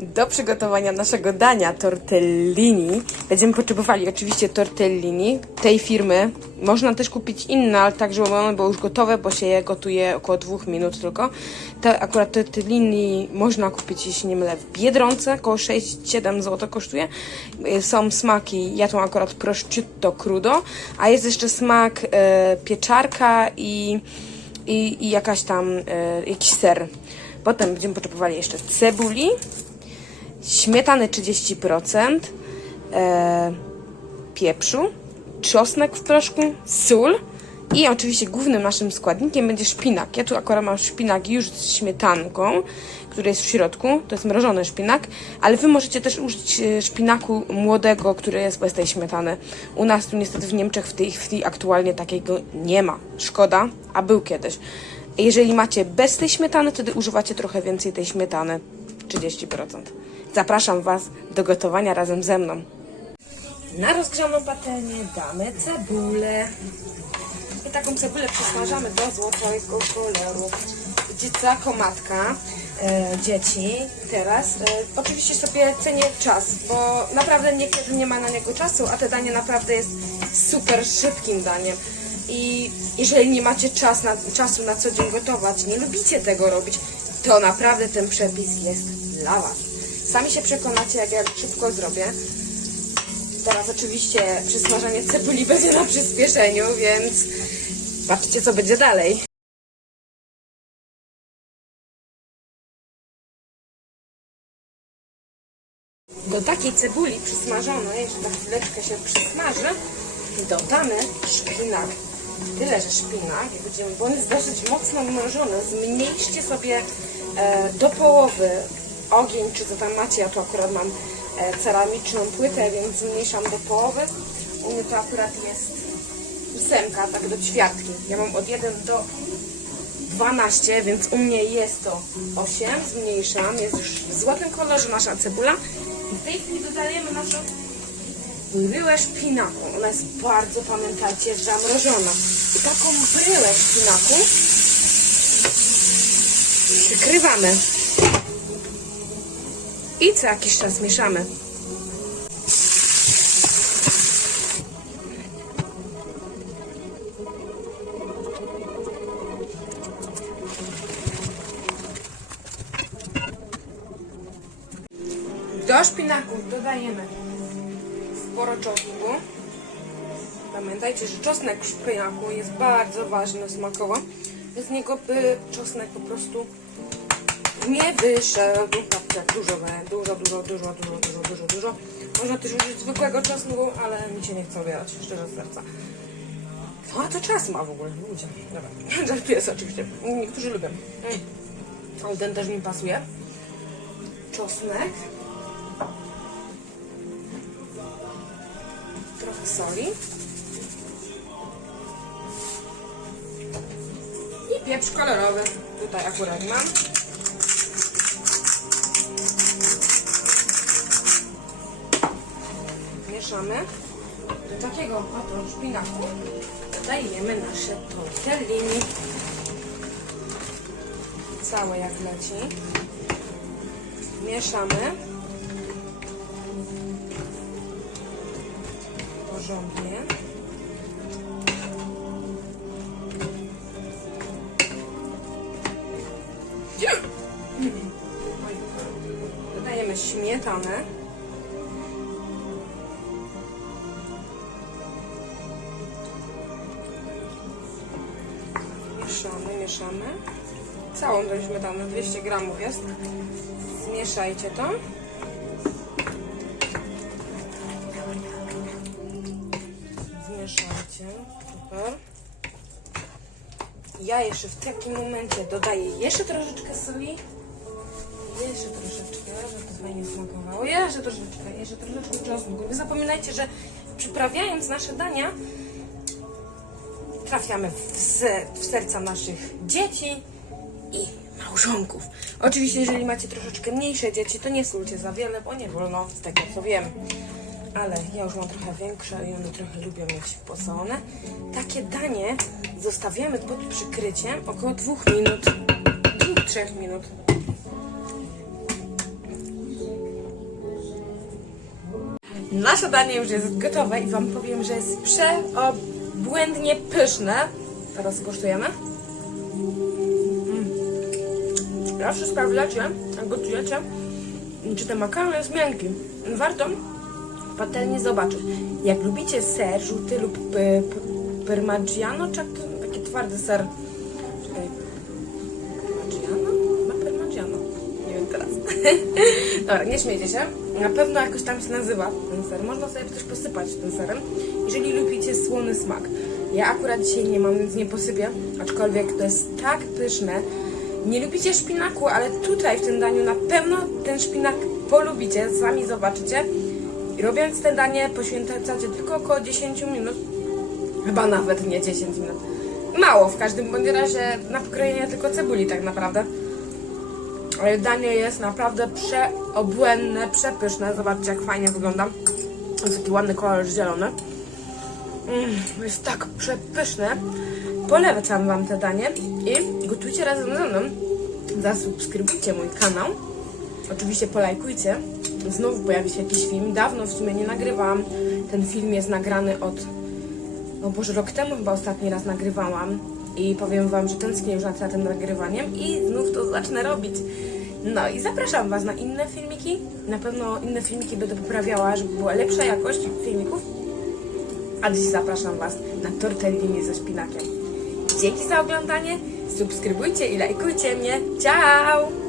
Do przygotowania naszego dania tortellini będziemy potrzebowali oczywiście tortellini tej firmy. Można też kupić inne, ale tak, żeby one były już gotowe, bo się je gotuje około dwóch minut tylko. Te akurat tortellini można kupić, jeśli nie mylę, w Biedronce, około 6-7 zł kosztuje. Są smaki, ja tą akurat prosciutto crudo, a jest jeszcze smak e, pieczarka i, i, i jakaś tam, e, jakiś ser. Potem będziemy potrzebowali jeszcze cebuli, śmietany 30%, e, pieprzu, czosnek w proszku, sól i oczywiście głównym naszym składnikiem będzie szpinak. Ja tu akurat mam szpinak już z śmietanką, który jest w środku, to jest mrożony szpinak, ale wy możecie też użyć e, szpinaku młodego, który jest bez tej śmietany. U nas tu niestety w Niemczech w tej chwili aktualnie takiego nie ma. Szkoda, a był kiedyś. Jeżeli macie bez tej śmietany, wtedy używacie trochę więcej tej śmietany, 30%. Zapraszam Was do gotowania razem ze mną. Na rozgrzaną patelnię damy cebulę. I taką cebulę przysmażamy do złotego koloru. Dziecko matka e, dzieci teraz e, oczywiście sobie cenię czas, bo naprawdę niekiedy nie ma na niego czasu, a to danie naprawdę jest super szybkim daniem. I jeżeli nie macie czas na, czasu na co dzień gotować, nie lubicie tego robić, to naprawdę ten przepis jest dla Was. Sami się przekonacie, jak ja szybko zrobię. Teraz oczywiście przysmażanie cebuli będzie na przyspieszeniu, więc patrzcie, co będzie dalej. Do takiej cebuli przysmażonej, jeszcze na chwileczkę się przysmaży, dodamy szpinak. Tyle, że szpinak, bo on jest dosyć mocno mrożony, zmniejszcie sobie e, do połowy ogień, czy co tam macie, ja tu akurat mam e, ceramiczną płytę, więc zmniejszam do połowy. U mnie to akurat jest ósemka, tak do ćwiartki. Ja mam od 1 do 12, więc u mnie jest to 8. Zmniejszam, jest już w złotym kolorze nasza cebula. I w tej chwili dodajemy naszą bryłę szpinaku. Ona jest bardzo, pamiętajcie, zamrożona. I taką bryłę szpinaku przykrywamy. I co jakiś czas mieszamy. Do szpinaku dodajemy sporo czosnku. Pamiętajcie, że czosnek w szpinaku jest bardzo ważny smakowo. Bez niego by czosnek po prostu nie wyszedł. Jak dużo, dużo, dużo, dużo, dużo, dużo, dużo, dużo. Można też użyć zwykłego czosnku, ale mi się nie chce obierać, szczerze z serca. No a to czas ma w ogóle, ludzie. Dobra, żartuję oczywiście. Niektórzy lubią. Ale ten też mi pasuje. Czosnek. Trochę soli. Pieprz kolorowy. Tutaj akurat mam. Mieszamy. Do takiego oto szpinaku dodajemy nasze tortellini. Całe jak leci. Mieszamy. Porządnie. Dodajemy śmietanę. Mieszamy, mieszamy. Całą tą śmietanę, 200 gramów jest. Zmieszajcie to. Zmieszajcie. Super. Ja jeszcze w takim momencie dodaję jeszcze troszeczkę soli. Jeszcze troszeczkę, żeby to fajnie smakowało. Jeszcze troszeczkę, jeszcze troszeczkę czosnku. Nie zapominajcie, że przyprawiając nasze dania, trafiamy w, w serca naszych dzieci i małżonków. Oczywiście, jeżeli macie troszeczkę mniejsze dzieci, to nie sólcie za wiele, bo nie wolno, z tego co wiem. Ale ja już mam trochę większe i one trochę lubią mieć posolone. Takie danie zostawiamy pod przykryciem około dwóch minut, dwóch, trzech minut. Nasze danie już jest gotowe i Wam powiem, że jest przeobłędnie pyszne. Teraz kosztujemy. Mm. Zawsze sprawdzacie, jak gotujecie, czy ten makaron jest miękki. Warto patelnie zobaczyć. Jak lubicie ser żółty lub p- p- parmigiano, czy taki twardy ser? Dobra, nie śmiejcie się. Na pewno jakoś tam się nazywa ten ser. Można sobie też posypać tym serem, jeżeli lubicie słony smak. Ja akurat dzisiaj nie mam, więc nie posypię, aczkolwiek to jest tak pyszne. Nie lubicie szpinaku, ale tutaj w tym daniu na pewno ten szpinak polubicie, sami zobaczycie. I robiąc te danie poświęcacie tylko około 10 minut, chyba nawet nie 10 minut. Mało w każdym bądź razie na pokrojenie tylko cebuli tak naprawdę. Danie jest naprawdę przeobłędne, przepyszne. Zobaczcie, jak fajnie wygląda. Jest taki ładny kolor zielony. Mm, jest tak przepyszne. Polecam Wam te danie i gotujcie razem ze mną. Zasubskrybujcie mój kanał. Oczywiście polajkujcie. Znowu pojawi się jakiś film. Dawno w sumie nie nagrywałam. Ten film jest nagrany od no Boże, rok temu chyba ostatni raz nagrywałam i powiem Wam, że tęsknię już za tym nagrywaniem i znów to zacznę robić. No i zapraszam Was na inne filmiki. Na pewno inne filmiki będę poprawiała, żeby była lepsza jakość filmików. A dziś zapraszam Was na tortellini ze szpinakiem. Dzięki za oglądanie, subskrybujcie i lajkujcie mnie. Ciao!